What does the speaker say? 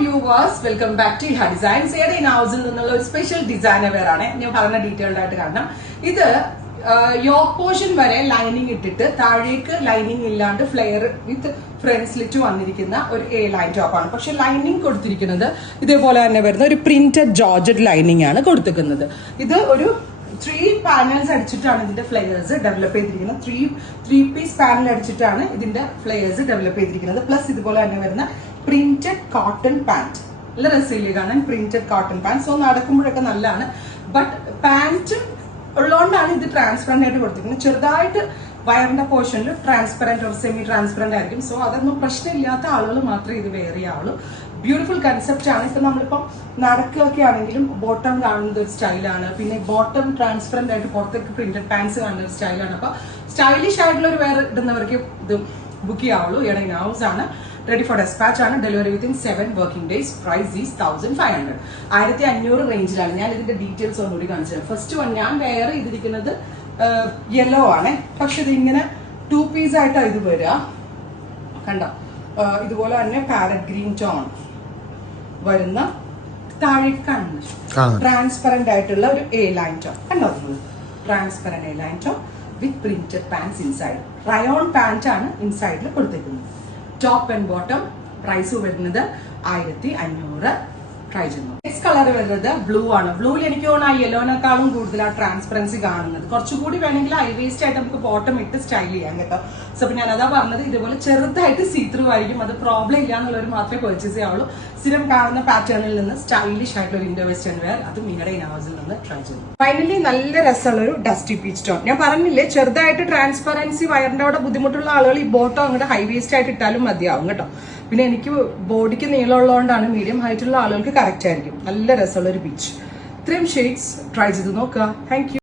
viewers, welcome back to Iha Designs. Here in house നിന്നുള്ള ഒരു special designer wear ആണ്. ഞാൻ പറഞ്ഞ ഡീറ്റെയിൽഡ് ആയിട്ട് കാണണം. ഇത് യോക്ക് പോർഷൻ വരെ ലൈനിങ് ഇട്ടിട്ട് താഴേക്ക് ലൈനിങ് ഇല്ലാണ്ട് ഫ്ലെയർ വിത്ത് ഫ്രണ്ട് സ്ലിറ്റ് വന്നിരിക്കുന്ന ഒരു എ ലൈൻ ടോപ്പ് ആണ്. പക്ഷെ ലൈനിങ് കൊടുത്തിരിക്കുന്നത് ഇതേപോലെ തന്നെ വരുന്ന ഒരു പ്രിന്റഡ് ജോർജറ്റ് ലൈനിങ് ആണ് കൊടുത്തിരിക്കുന്നത്. ഇത് ഒരു 3 പാനൽസ് അടിച്ചിട്ടാണ് ഇതിന്റെ ഫ്ലെയേഴ്സ് ഡെവലപ്പ് ചെയ്തിരിക്കുന്നത്. ത്രീ പീസ് പാനൽ അടിച്ചിട്ടാണ് ഇതിന്റെ ഫ്ലെയേഴ്സ് ഡെവലപ്പ് ചെയ്തിരിക്കുന്നത്. പ്ലസ് ഇതുപോലെ തന്നെ വരുന്ന പ്രിന്റഡ് കോട്ടൺ പാന്റ്. നല്ല രസമില്ലേ കാണാൻ? Printed cotton pant. സോ നടക്കുമ്പോഴൊക്കെ നല്ലതാണ്. ബട്ട് പാന്റ് ഉള്ളതുകൊണ്ടാണ് ഇത് ട്രാൻസ്പെറന്റ് ആയിട്ട് കൊടുത്തിരിക്കുന്നത്. ചെറുതായിട്ട് വയറിന്റെ പോർഷനിൽ ട്രാൻസ്പെറന്റ് ഓർ സെമി ട്രാൻസ്പെറന്റ് ആയിരിക്കും. സോ അതൊന്നും പ്രശ്നമില്ലാത്ത ആളുകൾ മാത്രമേ ഇത് വെയർ ചെയ്യാവുള്ളൂ. ബ്യൂട്ടിഫുൾ കൺസെപ്റ്റ് ആണ്. ഇപ്പൊ നമ്മളിപ്പം നടക്കുകയൊക്കെ ആണെങ്കിലും ബോട്ടം കാണുന്ന ഒരു സ്റ്റൈലാണ്. പിന്നെ ബോട്ടം ട്രാൻസ്പെറന്റ് ആയിട്ട് പുറത്തേക്ക് പ്രിന്റഡ് പാൻസ് കാണുന്ന ഒരു സ്റ്റൈലാണ്. അപ്പൊ സ്റ്റൈലിഷ് ആയിട്ടുള്ള ഒരു വെയർ ഇടുന്നവർക്ക് ഇത് ബുക്ക് ചെയ്യാവുള്ളൂ. ഇവിടെ ഇൻ ഹൗസ് ആണ്. റെഡി ഫോർ ഡെസ്പാച്ച് ആണ്. Delivery within 7 working days. Price is 1500. 1500 റേഞ്ചിലാണ്. ഞാൻ ഇതിന്റെ ഡീറ്റെയിൽസ് ഒന്നുകൂടി കാണിച്ചു തരാം. ഫസ്റ്റ് വൺ ഞാൻ വെയർ ചെയ്തിരിക്കുന്നത് യെല്ലോ ആണ്. പക്ഷെ ഇത് ഇങ്ങനെ 2 പീസ് ആയിട്ടാണ് ഇത് വരിക. കണ്ടോ? ഇതുപോലെ തന്നെ പാരറ്റ് ഗ്രീൻ ടോൺ വരുന്ന താഴേക്ക് കാണുന്നത് ട്രാൻസ്പെറന്റ് ആയിട്ടുള്ള ഒരു എ ലൈൻ ടോപ്പ്. കണ്ടോ? Transparent A line top with printed pants inside. Rayon pant ആണ് ഇൻസൈഡിൽ കൊടുത്തിരിക്കുന്നത്. ടോപ്പ് ആൻഡ് ബോട്ടം പ്രൈസ് വരുന്നത് 1500. ട്രൈ ചെയ്യുന്നു. നെക്സ്റ്റ് കളർ വരുന്നത് ബ്ലൂ ആണ്. ബ്ലൂവിൽ എനിക്ക് തോന്നുന്നു ആ യെല്ലോനേക്കാളും കൂടുതൽ ആ ട്രാൻസ്പെറൻസി കാണുന്നത്. കുറച്ചുകൂടി വേണമെങ്കിൽ ഹൈ വേസ്റ്റ് ആയിട്ട് നമുക്ക് ബോട്ടം ഇട്ട് സ്റ്റൈൽ ചെയ്യാം കേട്ടോ. സോ അപ്പൊ ഞാൻ അതാ പറഞ്ഞത്, ഇതുപോലെ ചെറുതായിട്ട് സീത്രൂ ആയിരിക്കും. അത് പ്രോബ്ലം ഇല്ല എന്നുള്ളവർ മാത്രമേ പർച്ചേസ് ചെയ്യാവുള്ളൂ. സ്ഥിരം കാണുന്ന പാറ്റേണിൽ നിന്ന് സ്റ്റൈലിഷ് ആയിട്ടുള്ള ഒരു ഇൻഡോ വെസ്റ്റേൺ വെയർ അതും നിങ്ങളുടെ ഇൻ ഹൗസിൽ നിന്ന് ട്രൈ ചെയ്തു. ഫൈനലി നല്ല രസമുള്ള ഒരു ഡസ്റ്റി പീച്ച് ടോൺ. ഞാൻ പറഞ്ഞില്ലേ, ചെറുതായിട്ട് ട്രാൻസ്പെറൻസി വയറിന്റെ അവിടെ ബുദ്ധിമുട്ടുള്ള ആളുകൾ ഈ ബോട്ടം അങ്ങോട്ട് ഹൈ വേസ്റ്റ് ആയിട്ട് ഇട്ടാലും മതിയാവും കേട്ടോ. പിന്നെ എനിക്ക് ബോഡിക്ക് നീളമുള്ളതുകൊണ്ടാണ് മീഡിയം ഹൈറ്റുള്ള ആളുകൾക്ക് കറക്റ്റ് ആയിരിക്കും. നല്ല രസമുള്ള ഒരു പീച്ച്. ഇത്രയും ഷെയ്ഡ്സ് ട്രൈ ചെയ്ത് നോക്കുക. Thank you.